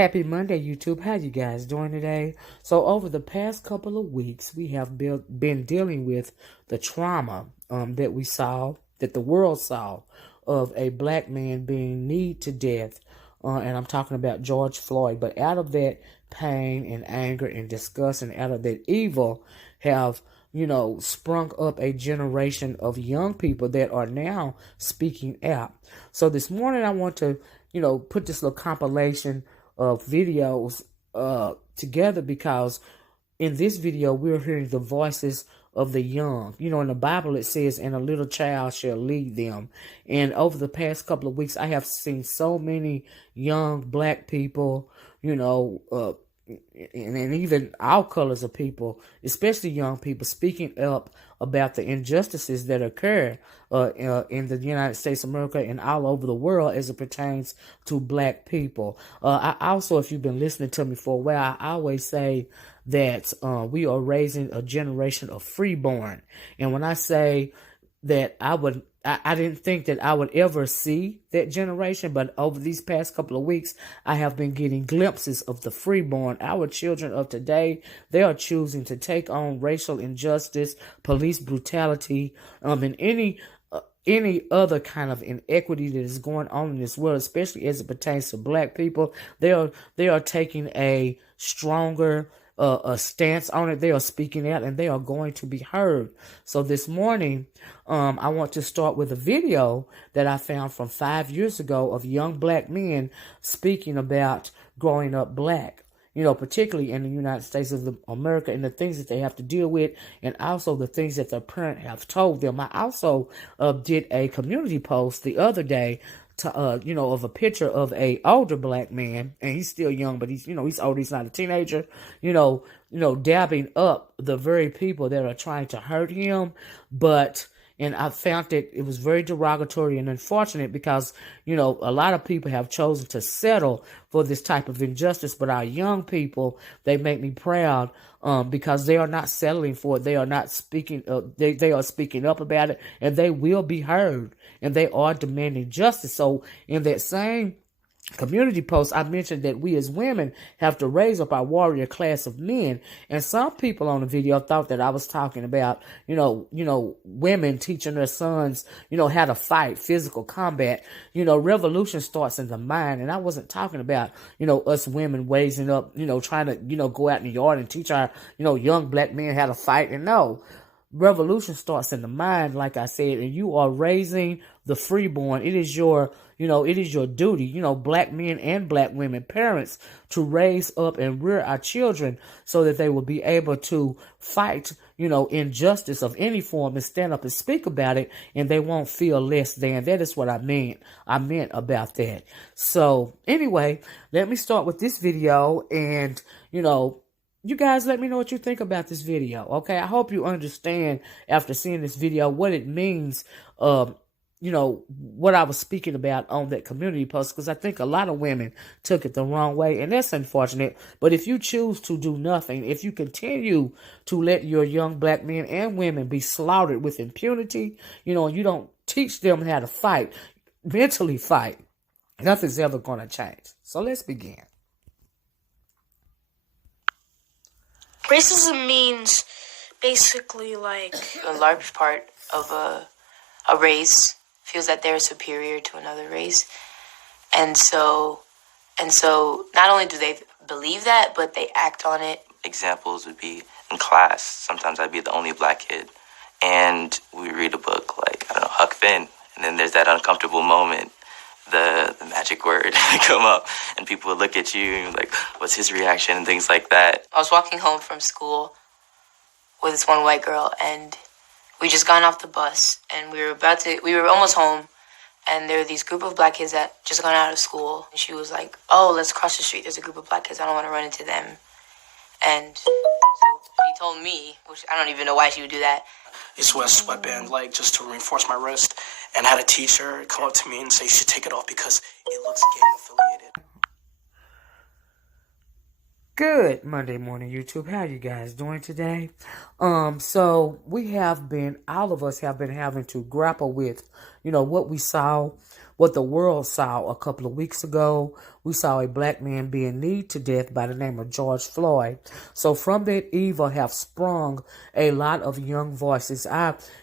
Happy Monday, YouTube. How you guys doing today? So over the past couple of weeks, we have been dealing with the trauma that we saw, that the world saw, of a black man being kneed to death. And I'm talking about George Floyd. But out of that pain and anger and disgust and out of that evil have, sprung up a generation of young people that are now speaking out. So this morning I want to, put this little compilation of videos together, because in this video we're hearing the voices of the young. In the Bible it says, and a little child shall lead them. And over the past couple of weeks I have seen so many young black people, and even all colors of people, especially young people, speaking up about the injustices that occur in the United States of America and all over the world as it pertains to black people. I also, if you've been listening to me for a while, I always say that we are raising a generation of freeborn. And when I say that I didn't think that I would ever see that generation, but over these past couple of weeks, I have been getting glimpses of the freeborn. Our children of today, they are choosing to take on racial injustice, police brutality, and any other kind of inequity that is going on in this world, especially as it pertains to black people. They are taking a stronger a stance on it. They are speaking out and they are going to be heard. So this morning, I want to start with a video that I found from 5 years ago of young black men speaking about growing up black, particularly in the United States of America, and the things that they have to deal with, and also the things that their parents have told them. I also did a community post the other day of a picture of a older black man, and he's still young, but he's older, he's not a teenager, dabbing up the very people that are trying to hurt him. And I found that it was very derogatory and unfortunate, because, a lot of people have chosen to settle for this type of injustice. But our young people, they make me proud, because they are not settling for it. They are not speaking. They are speaking up about it, and they will be heard, and they are demanding justice. So in that same community post, I mentioned that we as women have to raise up our warrior class of men. And some people on the video thought that I was talking about, women teaching their sons, how to fight physical combat. Revolution starts in the mind. And I wasn't talking about, us women raising up, trying to, go out in the yard and teach our, young black men how to fight. And no, revolution starts in the mind, like I said, and you are raising the freeborn. It is your, duty, black men and black women, parents, to raise up and rear our children so that they will be able to fight, injustice of any form and stand up and speak about it, and they won't feel less than. That is what I meant about that. So anyway, let me start with this video, and, you guys let me know what you think about this video, okay? I hope you understand after seeing this video what it means, what I was speaking about on that community post, because I think a lot of women took it the wrong way, and that's unfortunate. But if you choose to do nothing, if you continue to let your young black men and women be slaughtered with impunity, and you don't teach them how to fight, mentally fight, nothing's ever going to change. So let's begin. Racism means basically like a large part of a race feels that they're superior to another race. And so not only do they believe that, but they act on it. Examples would be in class. Sometimes I'd be the only black kid, and we read a book like, Huck Finn, and then there's that uncomfortable moment, the magic word come up, and people would look at you and like, what's his reaction, and things like that. I was walking home from school with this one white girl, and we just gotten off the bus, and we were almost home, and there were these group of black kids that just got out of school. And she was like, oh, let's cross the street. There's a group of black kids. I don't want to run into them. And so she told me, which I don't even know why she would do that. I used to wear a sweatband, just to reinforce my wrist, and I had a teacher come up to me and say, you should take it off because it looks gang-affiliated. Good Monday morning, YouTube. How you guys doing today? So all of us have been having to grapple with, what we saw, what the world saw a couple of weeks ago, we saw a black man being kneed to death by the name of George Floyd. So from that evil have sprung a lot of young voices.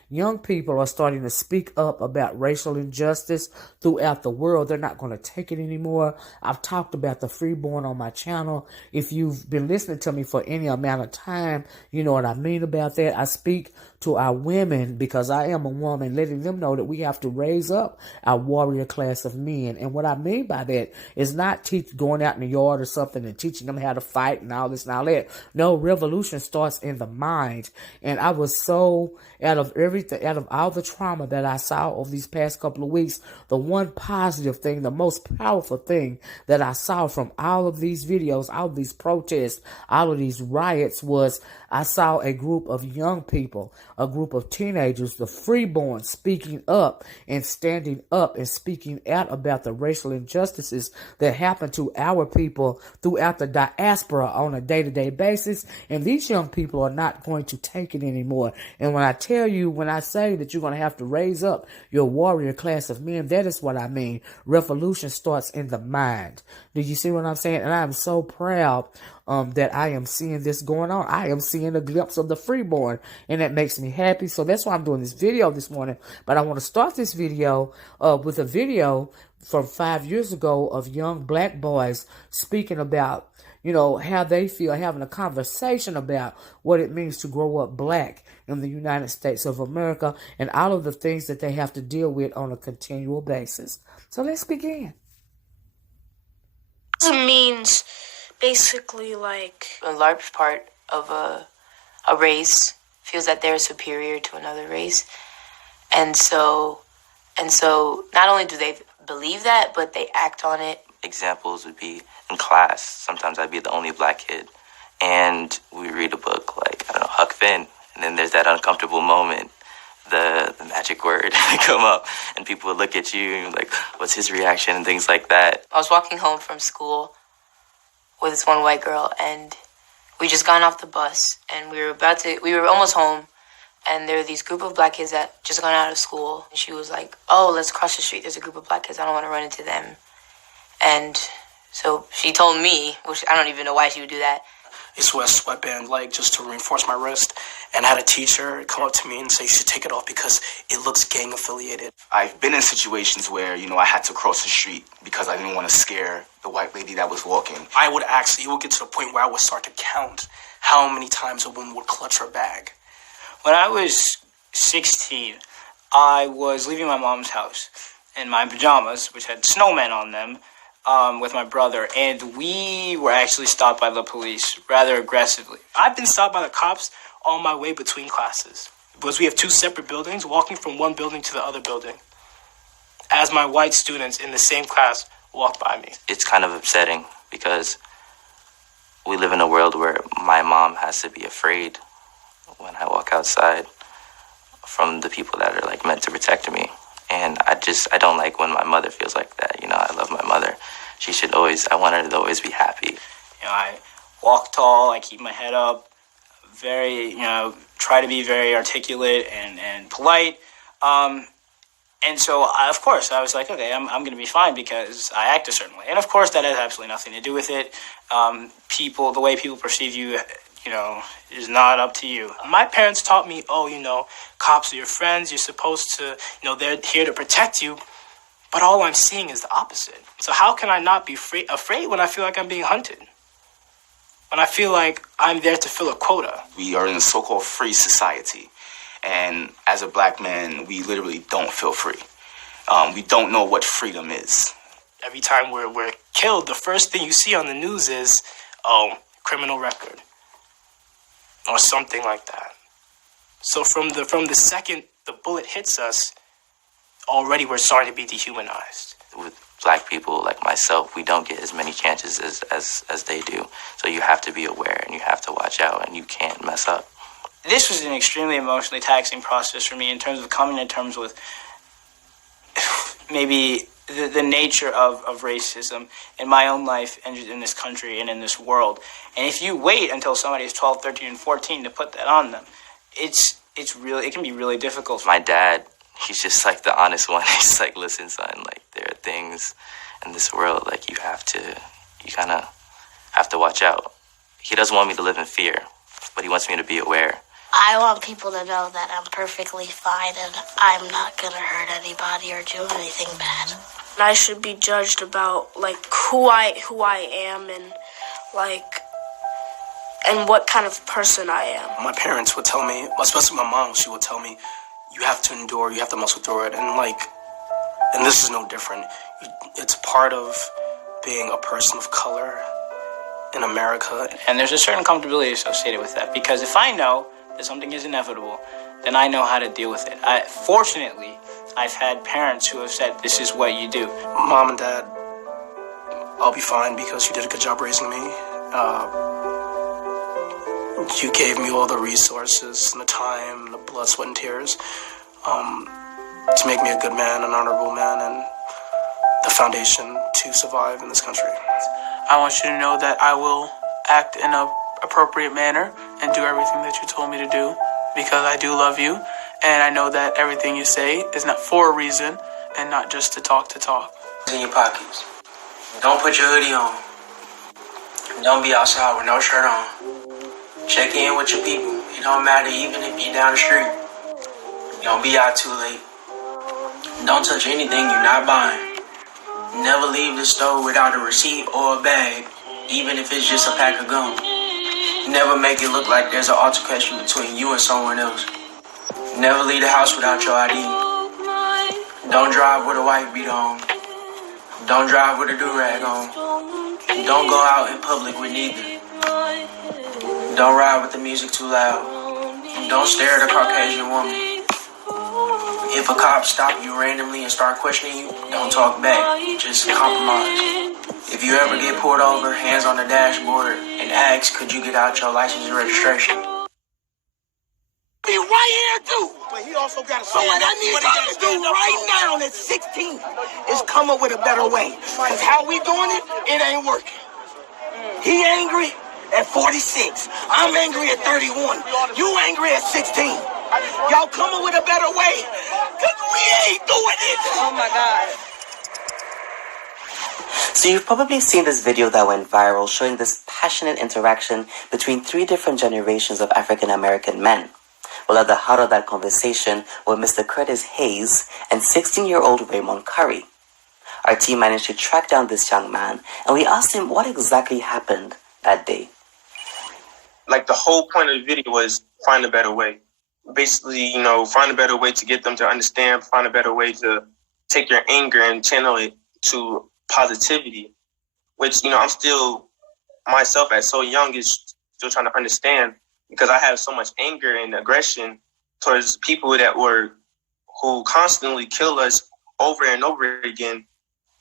Young people are starting to speak up about racial injustice throughout the world. They're not going to take it anymore. I've talked about the freeborn on my channel. If you've been listening to me for any amount of time, you know what I mean about that. I speak to our women because I am a woman, letting them know that we have to raise up our warrior class of men. And what I mean by that is not going out in the yard or something and teaching them how to fight and all this and all that. No, revolution starts in the mind. And I was so out of all the trauma that I saw over these past couple of weeks, the one positive thing, the most powerful thing that I saw from all of these videos, all of these protests, all of these riots was I saw a group of young people, a group of teenagers, the freeborn, speaking up and standing up and speaking out about the racial injustices that happen to our people throughout the diaspora on a day-to-day basis. And these young people are not going to take it anymore. And when I say that you're going to have to raise up your warrior class of men, that is what I mean. Revolution starts in the mind. Do you see what I'm saying? And I am so proud that I am seeing this going on. I am seeing a glimpse of the freeborn, and that makes me happy. So that's why I'm doing this video this morning. But I want to start this video with a video from 5 years ago of young black boys speaking about, you know, how they feel, having a conversation about what it means to grow up black in the United States of America and all of the things that they have to deal with on a continual basis. So let's begin. It means basically like A large part of a race feels that they're superior to another race. And so not only do they believe that, but they act on it. Examples would be in class. Sometimes I'd be the only black kid, and we read a book like, I don't know, Huck Finn, and then there's that uncomfortable moment, the magic word come up, and people would look at you and like, what's his reaction and things like that. I was walking home from school with this one white girl, and we just gotten off the bus, and we were almost home, and there were these group of black kids that just gone out of school. And she was like, oh, let's cross the street. There's a group of black kids. I don't want to run into them. And so she told me, which I don't even know why she would do that. I used to wear a sweatband like just to reinforce my wrist, and I had a teacher come up to me and say you should take it off because it looks gang affiliated. I've been in situations where, I had to cross the street because I didn't want to scare the white lady that was walking. It would get to the point where I would start to count how many times a woman would clutch her bag. When I was 16, I was leaving my mom's house in my pajamas, which had snowmen on them, with my brother, and we were actually stopped by the police rather aggressively. I've been stopped by the cops on my way between classes because we have two separate buildings, walking from one building to the other building, as my white students in the same class walked by me. It's kind of upsetting because we live in a world where my mom has to be afraid when I walk outside from the people that are like meant to protect me. And I don't like when my mother feels like that. I love my mother. I want her to always be happy. I walk tall, I keep my head up, try to be very articulate and polite. And so, of course, I was like, okay, I'm going to be fine because I act a certain way. And of course, that has absolutely nothing to do with it. The way people perceive you, is not up to you. My parents taught me, cops are your friends. You're supposed to, they're here to protect you. But all I'm seeing is the opposite. So how can I not be afraid when I feel like I'm being hunted? When I feel like I'm there to fill a quota? We are in a so-called free society. And as a black man, we literally don't feel free. We don't know what freedom is. Every time we're killed, the first thing you see on the news is, criminal record. Or something like that. So from the second the bullet hits us, already we're starting to be dehumanized. With black people like myself, we don't get as many chances as they do. So you have to be aware and you have to watch out and you can't mess up. This was an extremely emotionally taxing process for me in terms of coming to terms with maybe the nature of racism in my own life and in this country and in this world. And if you wait until somebody is 12, 13, and 14 to put that on them, it can be really difficult. My dad, he's just like the honest one. He's like, listen, son, like there are things in this world, like, you kind of have to watch out. He doesn't want me to live in fear, but he wants me to be aware. I want people to know that I'm perfectly fine and I'm not gonna hurt anybody or do anything bad. I should be judged about like who I am and what kind of person I am. My parents would tell me, especially my mom, she would tell me, you have to endure, you have to muscle through it. And this is no different. It's part of being a person of color in America. And there's a certain comfortability associated with that, because if I know that something is inevitable, then I know how to deal with it. Fortunately, I've had parents who have said, this is what you do. Mom and Dad, I'll be fine because you did a good job raising me. You gave me all the resources and the time, the blood, sweat, and tears to make me a good man, an honorable man, and the foundation to survive in this country. I want you to know that I will act in an appropriate manner and do everything that you told me to do, because I do love you, and I know that everything you say is not for a reason and not just to talk. In your pockets. Don't put your hoodie on. Don't be outside with no shirt on. Check in with your people. It don't matter even if you're down the street. Don't be out too late. Don't touch anything you're not buying. Never leave the store without a receipt or a bag, even if it's just a pack of gum. Never make it look like there's an altercation between you and someone else. Never leave the house without your ID. Don't drive with a wife beater on. Don't drive with a do-rag on. Don't go out in public with neither. Don't ride with the music too loud. Don't stare at a Caucasian woman. If a cop stop you randomly and start questioning you, don't talk back. Just compromise. If you ever get pulled over, hands on the dashboard, and ask, could you get out your license and registration? Be right here too. But he also got so what I need y'all to do right now at 16 is come up with a better way. Because how we doing it, it ain't working. He angry at 46. I'm angry at 31. You angry at 16. Y'all come up with a better way. Because we ain't doing it. Oh my God. So you've probably seen this video that went viral showing this passionate interaction between 3 different generations of African American men. Well, at the heart of that conversation were Mr. Curtis Hayes and 16-year-old Raymond Curry. Our team managed to track down this young man, and we asked him what exactly happened that day. Like, the whole point of the video was find a better way. Basically, find a better way to get them to understand, find a better way to take your anger and channel it to positivity, which, I'm still, myself at so young, is still trying to understand, because I have so much anger and aggression towards people who constantly kill us over and over again,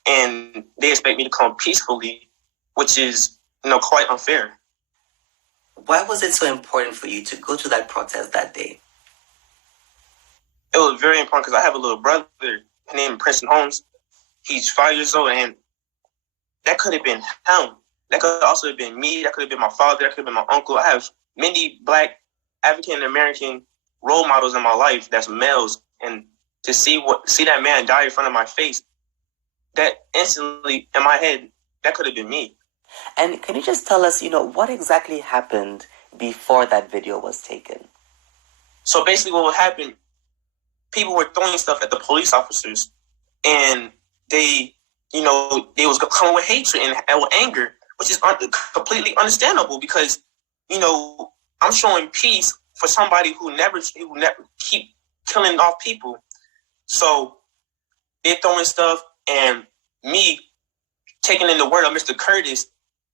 and they expect me to come peacefully, which is, quite unfair. Why was it so important for you to go to that protest that day? It was very important because I have a little brother named Princeton Holmes. He's 5 years old, and that could have been him. That could also have been me. That could have been my father. That could have been my uncle. I have many Black African-American role models in my life that's males, and to see that man die in front of my face, that instantly in my head, that could have been me. And can you just tell us, what exactly happened before that video was taken? So basically what happened, people were throwing stuff at the police officers, and they was coming with hatred and with anger, which is completely understandable, because, I'm showing peace for somebody who never keep killing off people. So they're throwing stuff, and me taking in the word of Mr. Curtis,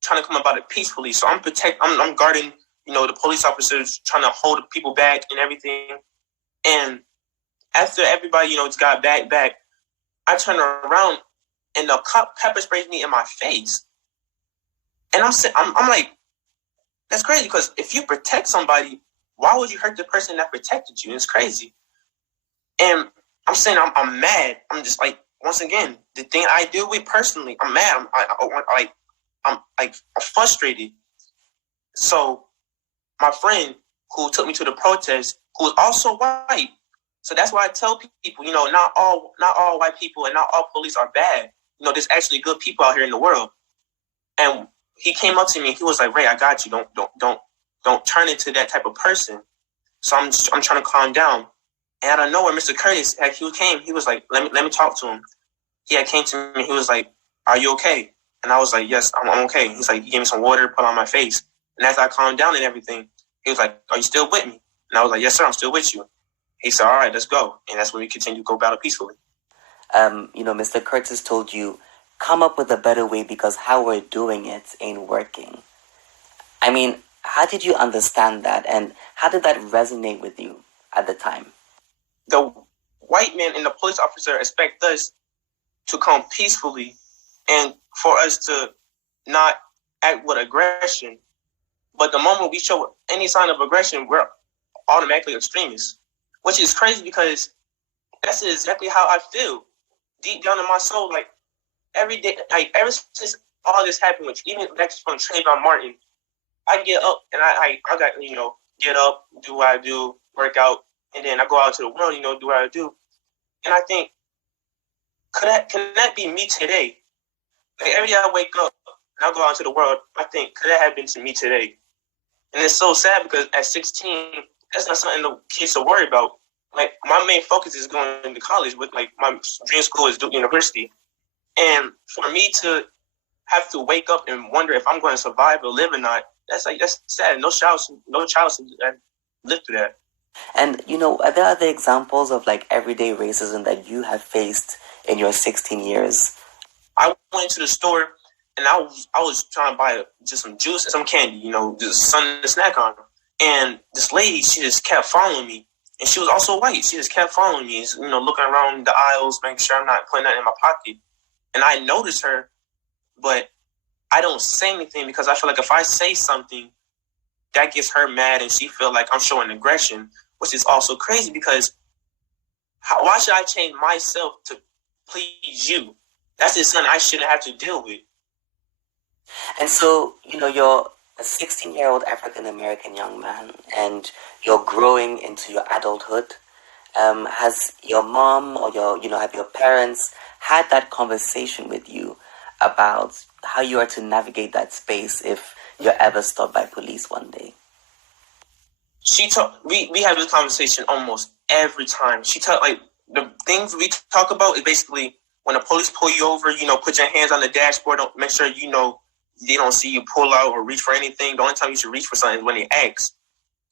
trying to come about it peacefully. So I'm guarding, the police officers, trying to hold the people back and everything. And after everybody, it's got back, I turn around and the cop pepper sprays me in my face. And I'm like, that's crazy, because if you protect somebody, why would you hurt the person that protected you? It's crazy. And I'm saying I'm mad. I'm just like, once again, the thing I deal with personally, I'm mad. I'm frustrated. So my friend who took me to the protest, who was also white. So that's why I tell people, not all white people and not all police are bad. there's actually good people out here in the world. And he came up to me and he was like, Ray, I got you. Don't turn into that type of person. So I'm trying to calm down. And out of nowhere, Mr. Curtis, he was like, let me talk to him. He came to me, he was like, are you okay? And I was like, yes, I'm okay. He's like, he gave me some water, put on my face. And as I calmed down and everything, he was like, are you still with me? And I was like, yes, sir, I'm still with you. He said, all right, let's go. And that's when we continue to go battle peacefully. Mr. Curtis told you, come up with a better way because how we're doing it ain't working. I mean, how did you understand that? And how did that resonate with you at the time? The white man and the police officer expect us to come peacefully and for us to not act with aggression. But the moment we show any sign of aggression, we're automatically extremists, which is crazy because that's exactly how I feel deep down in my soul. Like every day, like ever since all this happened, which even back from Trayvon Martin, I get up and I got, get up, do what I do, work out, and then I go out to the world, do what I do. And I think, can that be me today? Like every day I wake up and I go out into the world, I think, could that have been to me today? And it's so sad because at 16, that's not something the kids should worry about. Like my main focus is going to college, with like my dream school is Duke University. And for me to have to wake up and wonder if I'm going to survive or live or not, that's sad. No child should live through that. And, are there other examples of like everyday racism that you have faced in your 16 years? I went to the store and I was trying to buy just some juice and some candy, just something to snack on. And this lady, she just kept following me. And she was also white. She just kept following me, looking around the aisles, making sure I'm not putting that in my pocket. And I noticed her, but I don't say anything because I feel like if I say something, that gets her mad and she feel like I'm showing aggression, which is also crazy because why should I change myself to please you? That's just something I shouldn't have to deal with. And so, you're a 16-year-old African-American young man and you're growing into your adulthood. Has your mom or have your parents had that conversation with you about how you are to navigate that space if you're ever stopped by police one day? We have this conversation almost every time. Like the things we talk about is basically when the police pull you over, put your hands on the dashboard, don't make sure they don't see you pull out or reach for anything. The only time you should reach for something is when they ask.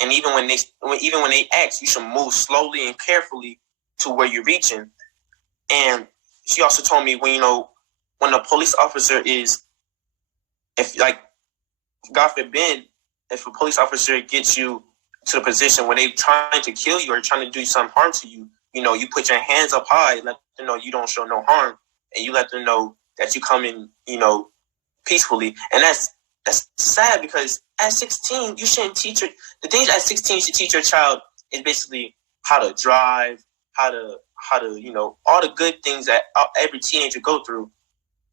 And even when they ask, you should move slowly and carefully to where you're reaching. And she also told me when the police officer is, if like, God forbid, if a police officer gets you to the position where they're trying to kill you or trying to do some harm to you, you put your hands up high, let them know you don't show no harm, and you let them know that you come in, peacefully. And that's sad because at 16, you shouldn't teach the things at 16 you should teach your child is basically how to drive, how to all the good things that every teenager go through.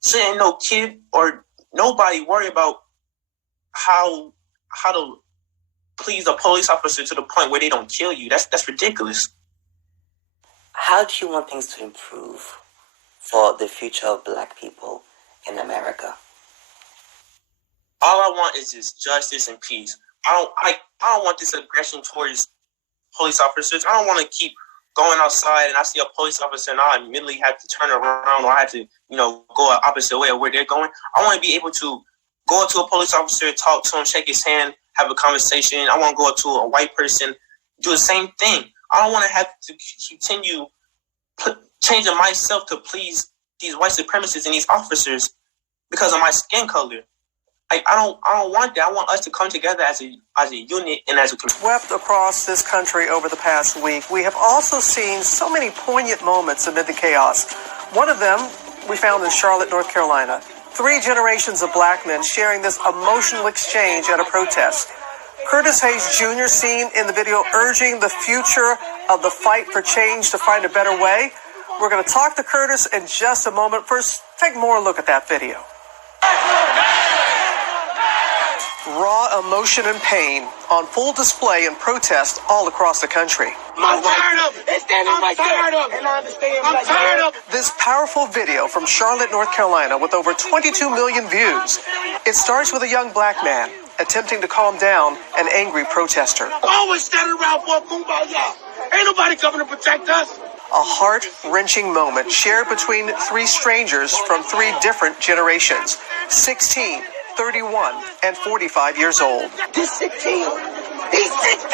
Shouldn't no kid or nobody worry about how to please a police officer to the point where they don't kill you. That's ridiculous. How do you want things to improve for the future of Black people in America? All I want is just justice and peace. I don't want this aggression towards police officers. I don't want to keep going outside and I see a police officer and I immediately have to turn around or I have to, go an opposite way of where they're going. I want to be able to go up to a police officer, talk to him, shake his hand, have a conversation. I want to go up to a white person, do the same thing. I don't want to have to continue changing myself to please these white supremacists and these officers because of my skin color. I don't want that. I want us to come together as a unit and as a community. Swept across this country over the past week, we have also seen so many poignant moments amid the chaos. One of them we found in Charlotte, North Carolina. 3 generations of Black men sharing this emotional exchange at a protest. Curtis Hayes Jr. seen in the video urging the future of the fight for change to find a better way. We're going to talk to Curtis in just a moment. First, take more look at that video. Raw emotion and pain on full display in protest all across the country. I'm tired of it. They're standing right there. And I understand. I'm tired of it. This powerful video from Charlotte, North Carolina, with over 22 million views. It starts with a young black man attempting to calm down an angry protester. Always standing around for a kumbaya. Ain't nobody coming to protect us. A heart-wrenching moment shared between three strangers from three different generations, 16, 31, and 45 years old. He's 16. He's 16.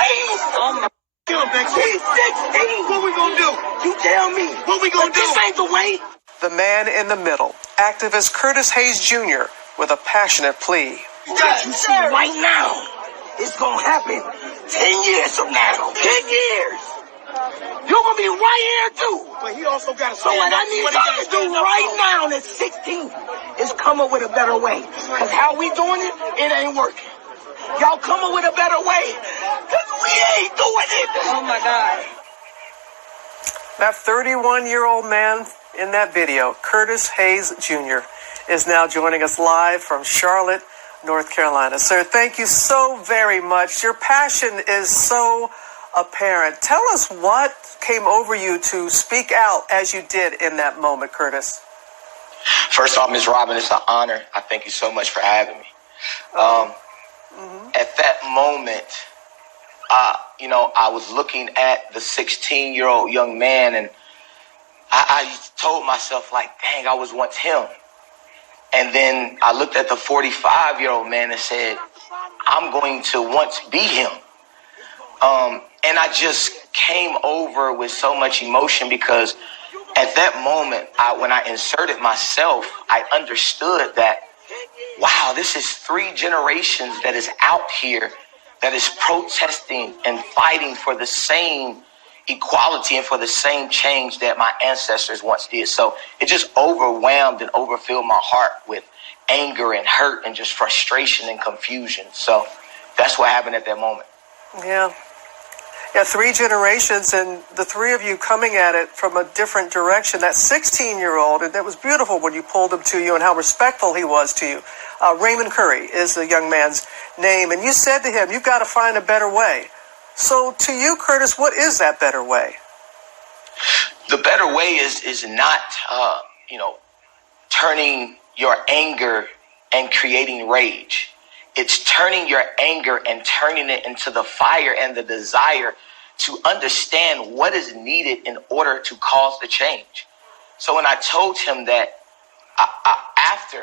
Oh my God, he's 16. What we gonna do? You tell me. What we gonna do? This ain't the way. The man in the middle, activist Curtis Hayes Jr., with a passionate plea. What you see right now is gonna happen 10 years from now. 10 years. You're gonna be right here too. But he also got to. So what I need y'all to do right now at 16 is come up with a better way. Cause how we doing it, it ain't working. Y'all come up with a better way. Cause we ain't doing it. Oh my God. That 31-year-old man in that video, Curtis Hayes Jr., is now joining us live from Charlotte, North Carolina. Sir, thank you so very much. Your passion is so apparent. Tell us what came over you to speak out as you did in that moment, Curtis. First off, Ms. Robin, it's an honor. I thank you so much for having me. At that moment, I was looking at the 16-year-old young man, and I told myself, like, dang, I was once him. And then I looked at the 45-year-old man and said, I'm going to once be him. And I just came over with so much emotion because at that moment, when I inserted myself, I understood that, wow, this is 3 generations that is out here that is protesting and fighting for the same equality and for the same change that my ancestors once did. So it just overwhelmed and overfilled my heart with anger and hurt and just frustration and confusion. So that's what happened at that moment. Yeah. Yeah, 3 generations and the 3 of you coming at it from a different direction. That 16-year-old, and that was beautiful when you pulled him to you and how respectful he was to you. Raymond Curry is the young man's name. And you said to him, you've got to find a better way. So to you, Curtis, what is that better way? The better way is not, turning your anger and creating rage. It's turning your anger and turning it into the fire and the desire to understand what is needed in order to cause the change. So when I told him that after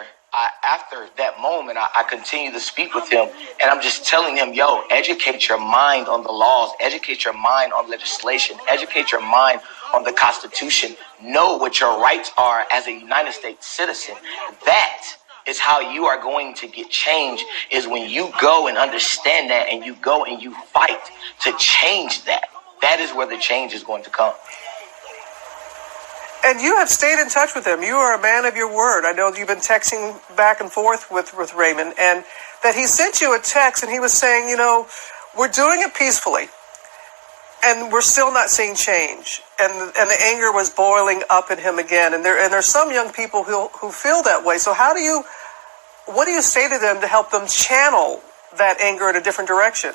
that moment, I continue to speak with him, and I'm just telling him, yo, educate your mind on the laws, educate your mind on legislation, educate your mind on the Constitution, know what your rights are as a United States citizen. That is how you are going to get change, is when you go and understand that and you go and you fight to change that. That is where the change is going to come. And you have stayed in touch with him. You are a man of your word. I know you've been texting back and forth with Raymond, and that he sent you a text and he was saying, we're doing it peacefully and we're still not seeing change. And the anger was boiling up in him again. And there's some young people who feel that way. So what do you say to them to help them channel that anger in a different direction?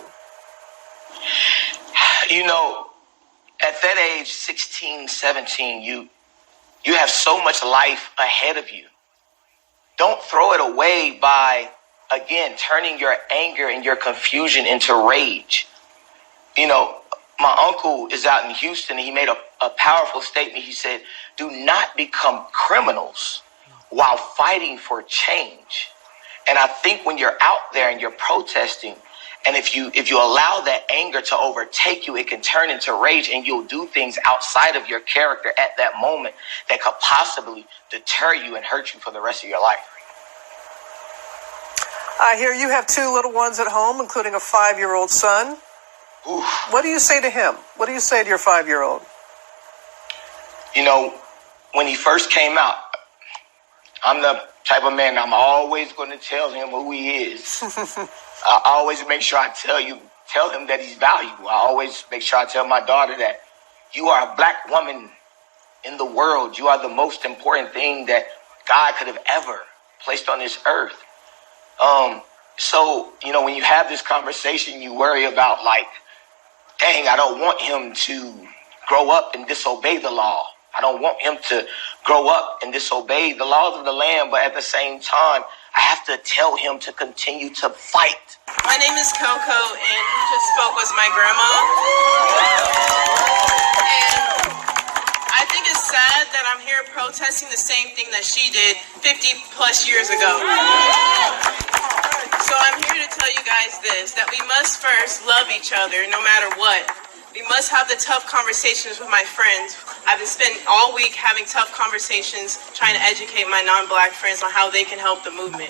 At that age, 16, 17, you have so much life ahead of you. Don't throw it away by, again, turning your anger and your confusion into rage. My uncle is out in Houston, and he made a powerful statement. He said, do not become criminals while fighting for change. And I think when you're out there and you're protesting, and if you allow that anger to overtake you, it can turn into rage, and you'll do things outside of your character at that moment that could possibly deter you and hurt you for the rest of your life. I hear you have 2 little ones at home, including a 5-year-old son. Oof. What do you say to him? What do you say to your 5-year-old? When he first came out, I'm the type of man, I'm always going to tell him who he is. I always make sure I tell him that he's valuable. I always make sure I tell my daughter that you are a black woman in the world. You are the most important thing that God could have ever placed on this earth. So, when you have this conversation, you worry about like, dang, I don't want him to grow up and disobey the law. I don't want him to grow up and disobey the laws of the land, but at the same time, I have to tell him to continue to fight. My name is Coco, and who just spoke was my grandma. And I think it's sad that I'm here protesting the same thing that she did 50 plus years ago. So I'm here to tell you guys this, that we must first love each other no matter what. We must have the tough conversations with my friends. I've been spending all week having tough conversations, trying to educate my non-black friends on how they can help the movement.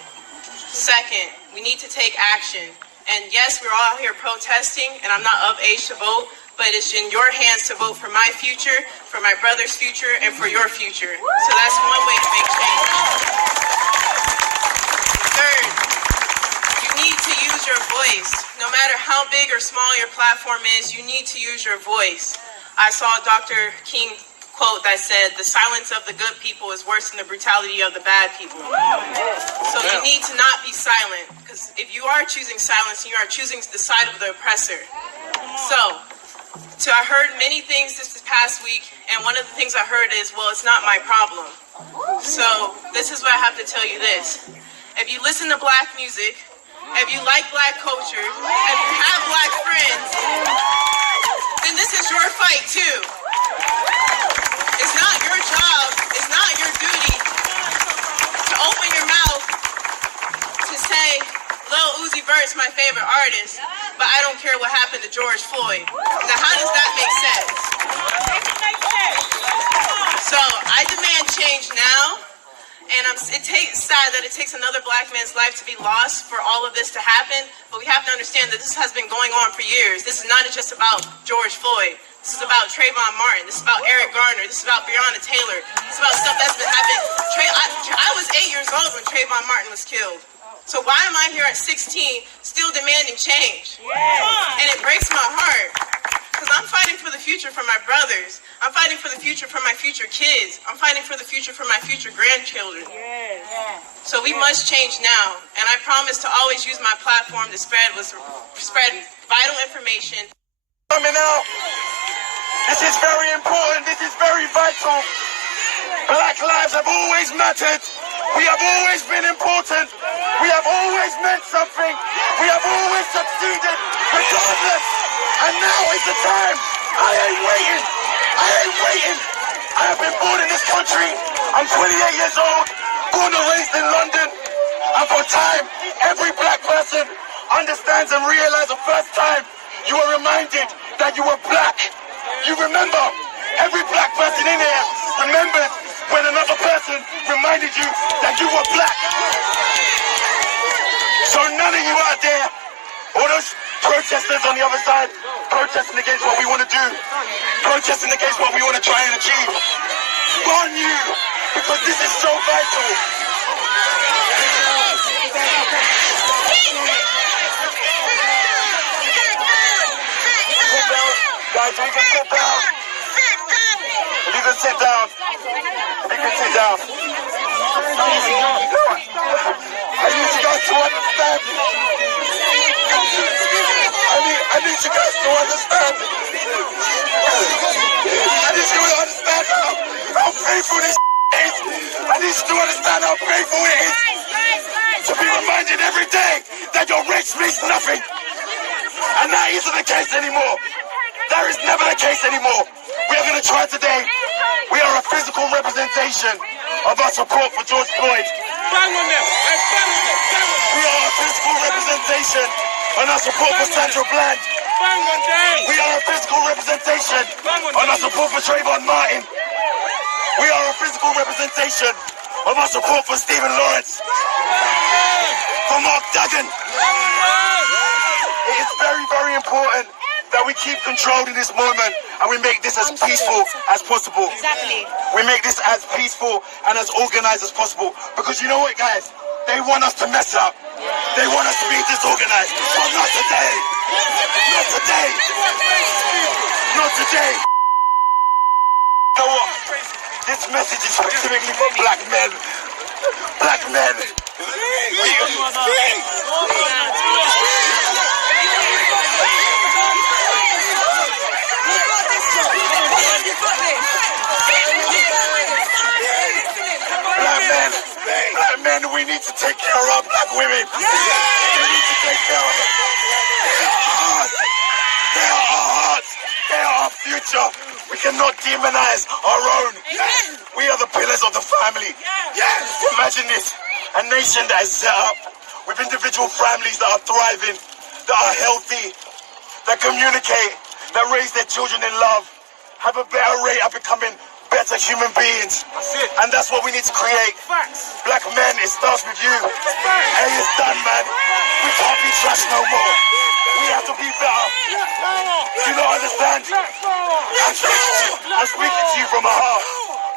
Second, we need to take action. And yes, we're all here protesting, and I'm not of age to vote, but it's in your hands to vote for my future, for my brother's future, and for your future. So that's one way to make change. Third, you need to use your voice. No matter how big or small your platform is, you need to use your voice. I saw Dr. King quote that said, "The silence of the good people is worse than the brutality of the bad people." So you need to not be silent, because if you are choosing silence, you are choosing the side of the oppressor. So I heard many things this past week, and one of the things I heard is, well, it's not my problem. So this is what I have to tell you this. If you listen to black music, if you like black culture, if you have black friends, then this is your fight too. It's not your job, it's not your duty to open your mouth to say, Lil Uzi Vert's my favorite artist, but I don't care what happened to George Floyd. Now how does that make sense? So I demand change now. And it's sad that it takes another black man's life to be lost for all of this to happen. But we have to understand that this has been going on for years. This is not just about George Floyd. This is about Trayvon Martin. This is about Eric Garner. This is about Breonna Taylor. This is about stuff that's been happening. I was 8 years old when Trayvon Martin was killed. So why am I here at 16 still demanding change? And it breaks my heart. Because I'm fighting for the future for my brothers. I'm fighting for the future for my future kids. I'm fighting for the future for my future grandchildren. So we must change now. And I promise to always use my platform to spread vital information. Coming out. This is very important. This is very vital. Black lives have always mattered. We have always been important. We have always meant something. We have always succeeded, regardless. And now is the time. I ain't waiting. I ain't waiting. I have been born in this country. I'm 28 years old, born and raised in London. And for time, every black person understands and realizes the first time you were reminded that you were black. You remember, every black person in here remembers when another person reminded you that you were black. So none of you out there, all those protesters on the other side, protesting against what we want to do, protesting against what we want to try and achieve, on you, because this is so vital. Guys, we can sit down. You can sit down. You can sit down. I need you guys to understand. I need you guys to understand. I need you to understand how painful this is. I need you to understand how painful it is to be reminded every day that your race means nothing. And that isn't the case anymore. That is never the case anymore. We are going to try today. We are a physical representation of our support for George Floyd. We are a physical representation on our support for Sandra Bland. We are a physical representation on our support for Trayvon Martin. We are a physical representation of our support for Stephen Lawrence. For Mark Duggan. It is very, very important that we keep control in this moment and we make this as peaceful as possible. Exactly. We make this as peaceful and as organized as possible. Because you know what, guys? They want us to mess up. They want us to be disorganized. But not today. Not today. Not today. You know what? This message is specifically for black men. Black men. we need to take care of our black women. We need to take care of them. They are ours. They are our hearts. They are our future. We cannot demonize our own. We are the pillars of the family. Imagine this, a nation that is set up with individual families that are thriving, that are healthy, that communicate, that raise their children in love, have a better rate of becoming better human beings. And that's what we need to create. Black men, it starts with you. Hey, it's done, man. We can't be trash no more. We have to be better. Do you not understand? I'm speaking to you from my heart.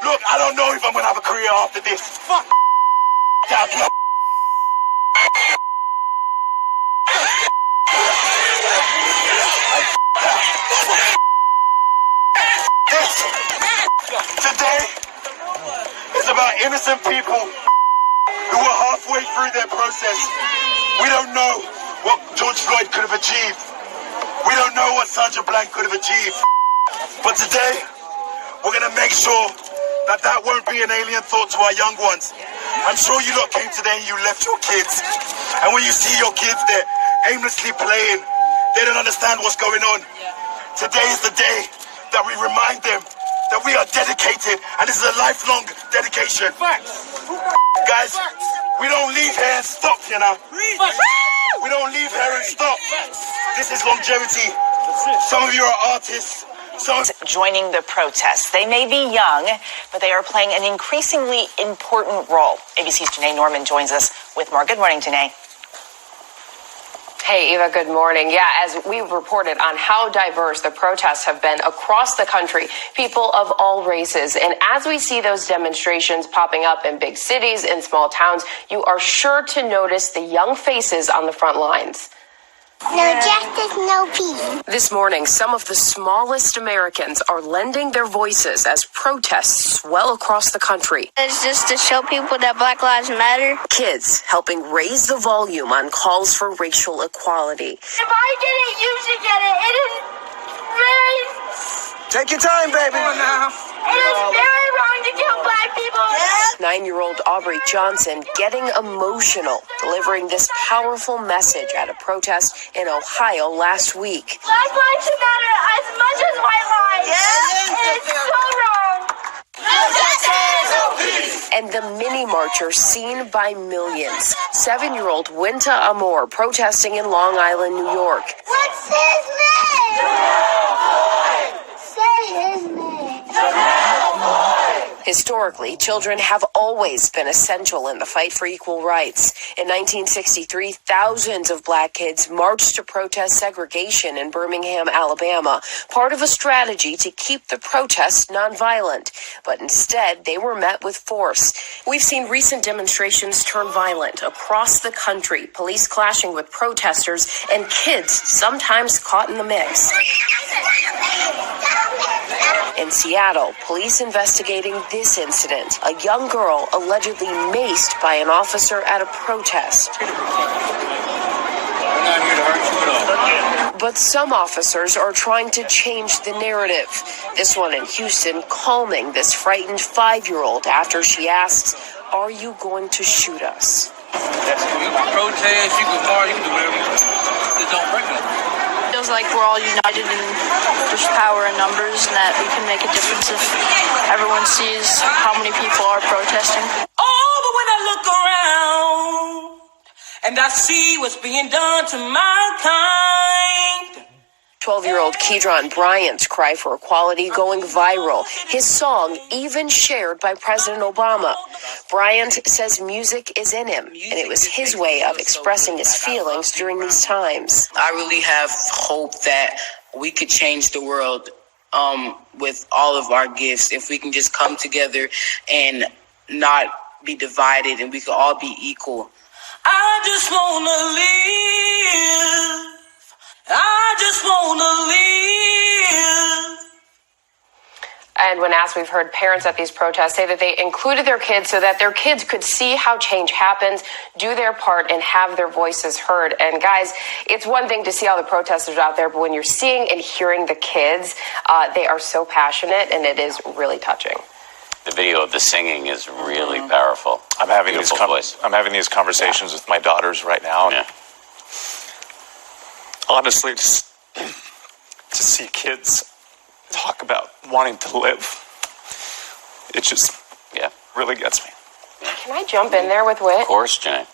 Look, I don't know if I'm going to have a career after this. Fuck. Today is about innocent people who were halfway through their process. We don't know what George Floyd could have achieved. We don't know what Sandra Bland could have achieved. But today, we're going to make sure that that won't be an alien thought to our young ones. I'm sure you lot came today and you left your kids. And when you see your kids there aimlessly playing, they don't understand what's going on. Today is the day that we remind them that we are dedicated, and this is a lifelong dedication. Guys, we don't leave here and stop, you know. We don't leave here and stop. This is longevity. Some of you are artists. Joining the protests. They may be young, but they are playing an increasingly important role. ABC's Janae Norman joins us with more. Good morning, Janae. Hey, Eva, good morning. Yeah, as we've reported on how diverse the protests have been across the country, people of all races. And as we see those demonstrations popping up in big cities, in small towns, you are sure to notice the young faces on the front lines. No justice, no peace. This morning, some of the smallest Americans are lending their voices as protests swell across the country. It's just to show people that Black Lives Matter. Kids helping raise the volume on calls for racial equality. If I didn't, you should get it. It is very... Take your time, baby. Come on now. It is very wrong to kill Black people. 9-year-old Aubrey Johnson getting emotional, delivering this powerful message at a protest in Ohio last week. Black lives should matter as much as white lives. It is so wrong. And the mini marcher seen by millions. 7-year-old Winta Amor protesting in Long Island, New York. What's his name? Say his name. Historically, children have always been essential in the fight for equal rights. In 1963, thousands of black kids marched to protest segregation in Birmingham, Alabama, part of a strategy to keep the protests nonviolent. But instead, they were met with force. We've seen recent demonstrations turn violent across the country, police clashing with protesters and kids sometimes caught in the mix. In Seattle, police investigating this incident. A young girl allegedly maced by an officer at a protest. But some officers are trying to change the narrative. This one in Houston calming this frightened 5-year-old after she asks, "Are you going to shoot us?" You can protest, you can march, you can do whatever you want. Just don't break it. Feels like we're all united in there's power in numbers and that we can make a difference if everyone sees how many people are protesting. Oh, but when I look around and I see what's being done to mankind. 12-year-old Keydron Bryant's cry for equality going viral. His song even shared by President Obama. Bryant says music is in him, and it was his way of expressing his feelings during these times. I really have hope that we could change the world with all of our gifts if we can just come together and not be divided and we could all be equal. I just wanna live. I just wanna live. And when asked, we've heard parents at these protests say that they included their kids so that their kids could see how change happens, do their part, and have their voices heard. And guys, it's one thing to see all the protesters out there, but when you're seeing and hearing the kids, they are so passionate, and it is really touching. The video of the singing is really powerful. I'm having these conversations with my daughters right now. And honestly, just to see kids talk about wanting to live, it just really gets me. Can I jump in there with Whit? Of course, Janae.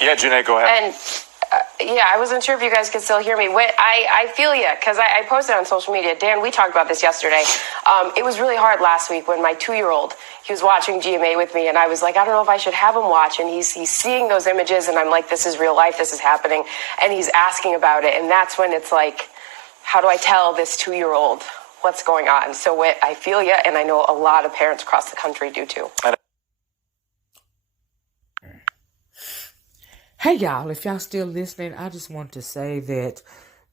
Yeah, Janae, go ahead. And I wasn't sure if you guys could still hear me. Whit, I feel you, because I posted on social media. Dan, we talked about this yesterday. It was really hard last week when my 2-year-old, he was watching GMA with me, and I was like, I don't know if I should have him watch. And he's seeing those images, and I'm like, this is real life, this is happening. And he's asking about it, and that's when it's like, how do I tell this 2-year-old what's going on? So Whit, I feel you, and I know a lot of parents across the country do too. Hey y'all, if y'all still listening, I just want to say that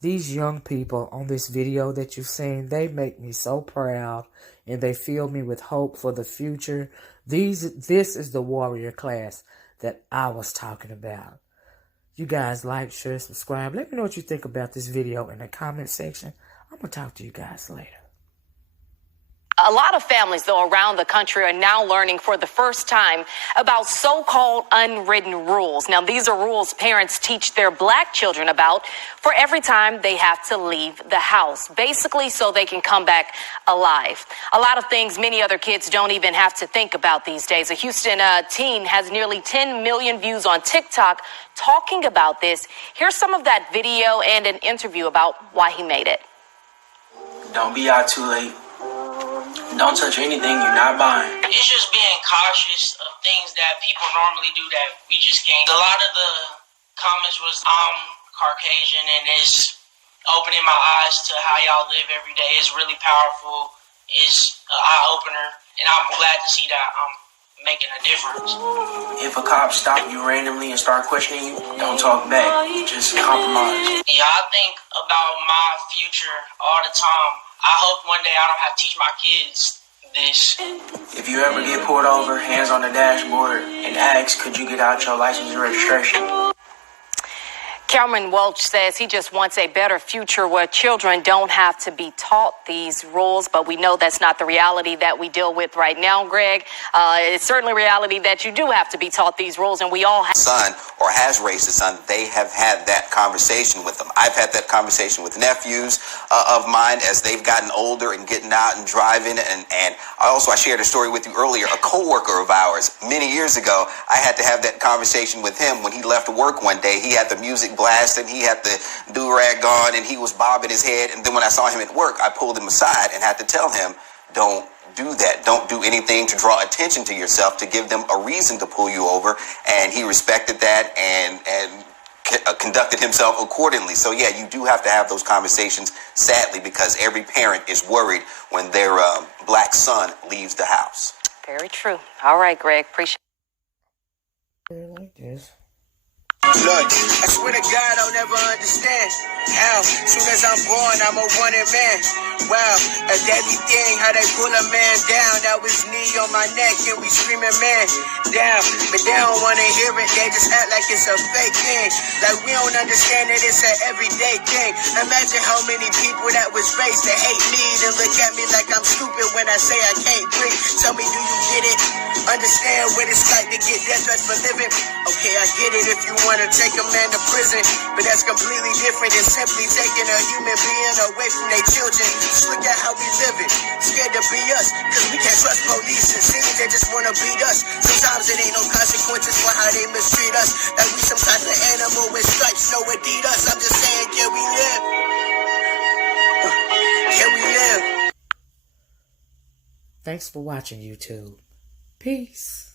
these young people on this video that you've seen, they make me so proud and they fill me with hope for the future. This is the warrior class that I was talking about. You guys like, share, subscribe. Let me know what you think about this video in the comment section. I'm going to talk to you guys later. A lot of families, though, around the country are now learning for the first time about so-called unwritten rules. Now, these are rules parents teach their black children about for every time they have to leave the house, basically so they can come back alive. A lot of things many other kids don't even have to think about these days. A Houston teen has nearly 10 million views on TikTok talking about this. Here's some of that video and an interview about why he made it. Don't be out too late. Don't touch anything you're not buying. It's just being cautious of things that people normally do that we just can't. A lot of the comments was, I'm Caucasian, and it's opening my eyes to how y'all live every day. It's really powerful. It's an eye-opener, and I'm glad to see that I'm making a difference. If a cop stop you randomly and start questioning you, don't talk back. Just compromise. Yeah, I think about my future all the time. I hope one day I don't have to teach my kids this. If you ever get pulled over, hands on the dashboard, and ask, could you get out your license and registration? Cameron Welch says he just wants a better future where children don't have to be taught these rules, but we know that's not the reality that we deal with right now, Greg. It's certainly reality that you do have to be taught these rules, and we all have. Son or has raised a son, they have had that conversation with them. I've had that conversation with nephews of mine as they've gotten older and getting out and driving. And I shared a story with you earlier. A coworker of ours many years ago, I had to have that conversation with him when he left work one day. He had the music blasting, he had the do-rag on, and he was bobbing his head. And then when I saw him at work, I pulled him aside and had to tell him, don't do that. Don't do anything to draw attention to yourself, to give them a reason to pull you over. And he respected that and conducted himself accordingly. So yeah, you do have to have those conversations, sadly, because every parent is worried when their black son leaves the house. Very true. All right, Greg, appreciate it. Like this. Look, I swear to God, I'll never understand how, soon as I'm born, I'm a wanted man. Wow, a deadly thing, how they pull a man down. Now his knee on my neck, and we screaming, man, down. But they don't want to hear it, they just act like it's a fake thing. Like we don't understand that it's an everyday thing. Imagine how many people that was raised to hate me, then look at me like I'm stupid when I say I can't breathe. Tell me, do you get it? Understand what it's like to get death threats for living? Okay, I get it if you want to take a man to prison, but that's completely different than simply taking a human being away from their children. Just look at how we living, scared to be us, cause we can't trust police. It seems they just wanna beat us. Sometimes it ain't no consequences for how they mistreat us. Like we some type of animal with stripes, no Adidas. I'm just saying, can we live? Can we live? Thanks for watching, YouTube. Peace.